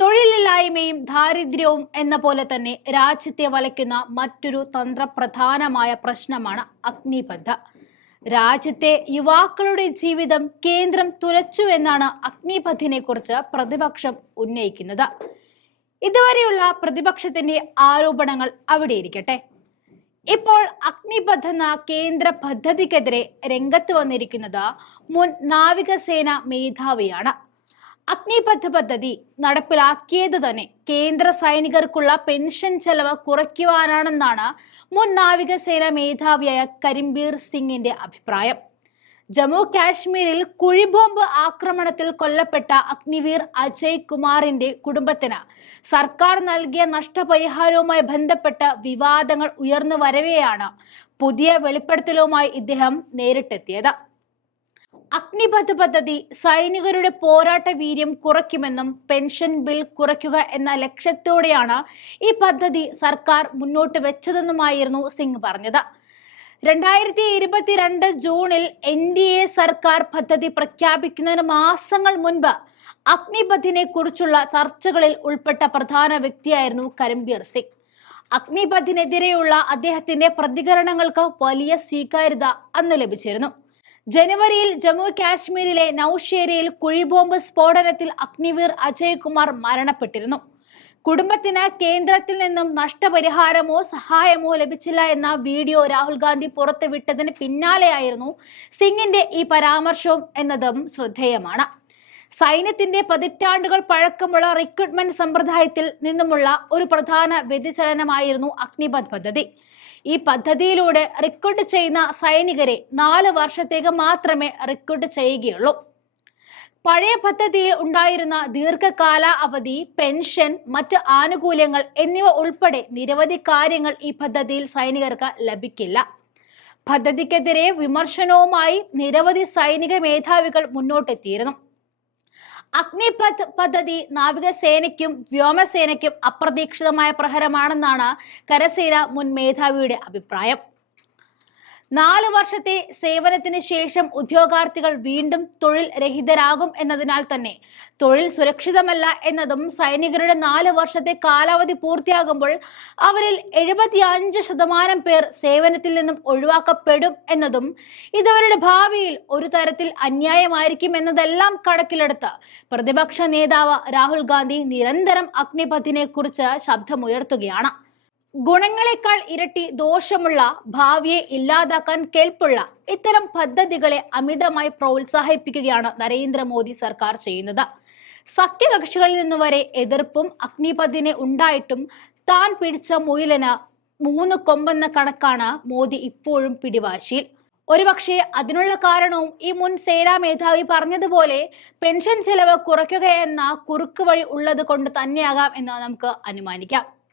തൊഴിലില്ലായ്മയും ദാരിദ്ര്യവും എന്ന പോലെ തന്നെ രാജ്യത്തെ വലയ്ക്കുന്ന മറ്റൊരു തന്ത്രപ്രധാനമായ പ്രശ്നമാണ് അഗ്നിപഥ്. രാജ്യത്തെ യുവാക്കളുടെ ജീവിതം കേന്ദ്രം തുലച്ചു എന്നാണ് അഗ്നിപഥിനെ കുറിച്ച് പ്രതിപക്ഷം ഉന്നയിക്കുന്നത്. ഇതുവരെയുള്ള പ്രതിപക്ഷത്തിന്റെ ആരോപണങ്ങൾ അവിടെ ഇരിക്കട്ടെ. ഇപ്പോൾ അഗ്നിപഥ് എന്ന കേന്ദ്ര പദ്ധതിക്കെതിരെ രംഗത്ത് വന്നിരിക്കുന്നത് മുൻ നാവികസേന മേധാവിയാണ്. അഗ്നിപഥ് പദ്ധതി നടപ്പിലാക്കിയത് തന്നെ കേന്ദ്ര സൈനികർക്കുള്ള പെൻഷൻ ചെലവ് കുറയ്ക്കുവാനാണെന്നാണ് മുൻ നാവികസേന മേധാവിയായ കരംബീർ സിംഗിന്റെ അഭിപ്രായം. ജമ്മു കാശ്മീരിൽ കുഴിബോംബ് ആക്രമണത്തിൽ കൊല്ലപ്പെട്ട അഗ്നിവീർ അജയ് കുമാറിന്റെ കുടുംബത്തിന് സർക്കാർ നൽകിയ നഷ്ടപരിഹാരവുമായി ബന്ധപ്പെട്ട വിവാദങ്ങൾ ഉയർന്നു വരവെയാണ് പുതിയ വെളിപ്പെടുത്തലുമായി ഇദ്ദേഹം നേരിട്ടെത്തിയത്. അഗ്നിപഥ് പദ്ധതി സൈനികരുടെ പോരാട്ട വീര്യം കുറയ്ക്കുമെന്നും പെൻഷൻ ബിൽ കുറയ്ക്കുക എന്ന ലക്ഷ്യത്തോടെയാണ് ഈ പദ്ധതി സർക്കാർ മുന്നോട്ട് വെച്ചതെന്നുമായിരുന്നു സിംഗ് പറഞ്ഞത്. 2022 ജൂണിൽ NDA സർക്കാർ പദ്ധതി പ്രഖ്യാപിക്കുന്നതിന് മാസങ്ങൾ മുൻപ് അഗ്നിപഥിനെ കുറിച്ചുള്ള ചർച്ചകളിൽ ഉൾപ്പെട്ട പ്രധാന വ്യക്തിയായിരുന്നു കരംബീർ സിംഗ്. അഗ്നിപഥിനെതിരെയുള്ള അദ്ദേഹത്തിന്റെ പ്രതികരണങ്ങൾക്ക് വലിയ സ്വീകാര്യത അന്ന് ലഭിച്ചിരുന്നു. ജനുവരിയിൽ ജമ്മു കാശ്മീരിലെ നൌഷേരയിൽ കുഴിബോംബ് സ്ഫോടനത്തിൽ അഗ്നിവീർ അജയ് കുമാർ മരണപ്പെട്ടിരുന്നു. കുടുംബത്തിന് കേന്ദ്രത്തിൽ നിന്നും നഷ്ടപരിഹാരമോ സഹായമോ ലഭിച്ചില്ല എന്ന വീഡിയോ രാഹുൽ ഗാന്ധി പുറത്തുവിട്ടതിന് പിന്നാലെയായിരുന്നു സിംഗിന്റെ ഈ പരാമർശവും എന്നതും ശ്രദ്ധേയമാണ്. സൈന്യത്തിന്റെ പതിറ്റാണ്ടുകൾ പഴക്കമുള്ള റിക്രൂട്ട്മെന്റ് സമ്പ്രദായത്തിൽ നിന്നുമുള്ള ഒരു പ്രധാന വ്യതിചലനമായിരുന്നു അഗ്നിപഥ് പദ്ധതി. ഈ പദ്ധതിയിലൂടെ റിക്രൂട്ട് ചെയ്യുന്ന സൈനികരെ 4 വർഷത്തേക്ക് മാത്രമേ റിക്രൂട്ട് ചെയ്യുകയുള്ളൂ. പഴയ പദ്ധതിയിൽ ഉണ്ടായിരുന്ന ദീർഘകാല അവധി, പെൻഷൻ, മറ്റ് ആനുകൂല്യങ്ങൾ എന്നിവ ഉൾപ്പെടെ നിരവധി കാര്യങ്ങൾ ഈ പദ്ധതിയിൽ സൈനികർക്ക് ലഭിക്കില്ല. പദ്ധതിക്കെതിരെ വിമർശനവുമായി നിരവധി സൈനിക മേധാവികൾ മുന്നോട്ടെത്തിയിരുന്നു. അഗ്നിപഥ് പദ്ധതി നാവികസേനയ്ക്കും വ്യോമസേനയ്ക്കും അപ്രതീക്ഷിതമായ പ്രഹരമാണെന്നാണ് കരസേന മുൻ മേധാവിയുടെ അഭിപ്രായം. 4 വർഷത്തെ സേവനത്തിന് ശേഷം ഉദ്യോഗാർത്ഥികൾ വീണ്ടും തൊഴിൽ രഹിതരാകും എന്നതിനാൽ തന്നെ തൊഴിൽ സുരക്ഷിതമല്ല എന്നതും സൈനികരുടെ 4 വർഷത്തെ കാലാവധി പൂർത്തിയാകുമ്പോൾ അവരിൽ 75% പേർ സേവനത്തിൽ നിന്നും ഒഴിവാക്കപ്പെടും എന്നതും ഇതവരുടെ ഭാവിയിൽ ഒരു തരത്തിൽ അന്യായമായിരിക്കും എന്നതെല്ലാം കണക്കിലെടുത്ത് പ്രതിപക്ഷ നേതാവ് രാഹുൽ ഗാന്ധി നിരന്തരം അഗ്നിപഥിനെ കുറിച്ച് ശബ്ദമുയർത്തുകയാണ്. ഗുണങ്ങളെക്കാൾ ഇരട്ടി ദോഷമുള്ള, ഭാവിയെ ഇല്ലാതാക്കാൻ കെൽപ്പുള്ള ഇത്തരം പദ്ധതികളെ അമിതമായി പ്രോത്സാഹിപ്പിക്കുകയാണ് നരേന്ദ്രമോദി സർക്കാർ ചെയ്യുന്നത്. സഖ്യകക്ഷികളിൽ നിന്ന് വരെ എതിർപ്പും അഗ്നിപഥിനെ ഉണ്ടായിട്ടും താൻ പിടിച്ച മുയലിന് 3 കൊമ്പെന്ന കണക്കാണ് മോദി ഇപ്പോഴും പിടിവാശിയിൽ. ഒരുപക്ഷെ അതിനുള്ള കാരണവും ഈ മുൻ സേനാ മേധാവി പറഞ്ഞതുപോലെ പെൻഷൻ ചെലവ് കുറയ്ക്കുക എന്ന കുറുക്ക് വഴി ഉള്ളത് കൊണ്ട് തന്നെയാകാം എന്ന് നമുക്ക് അനുമാനിക്കാം.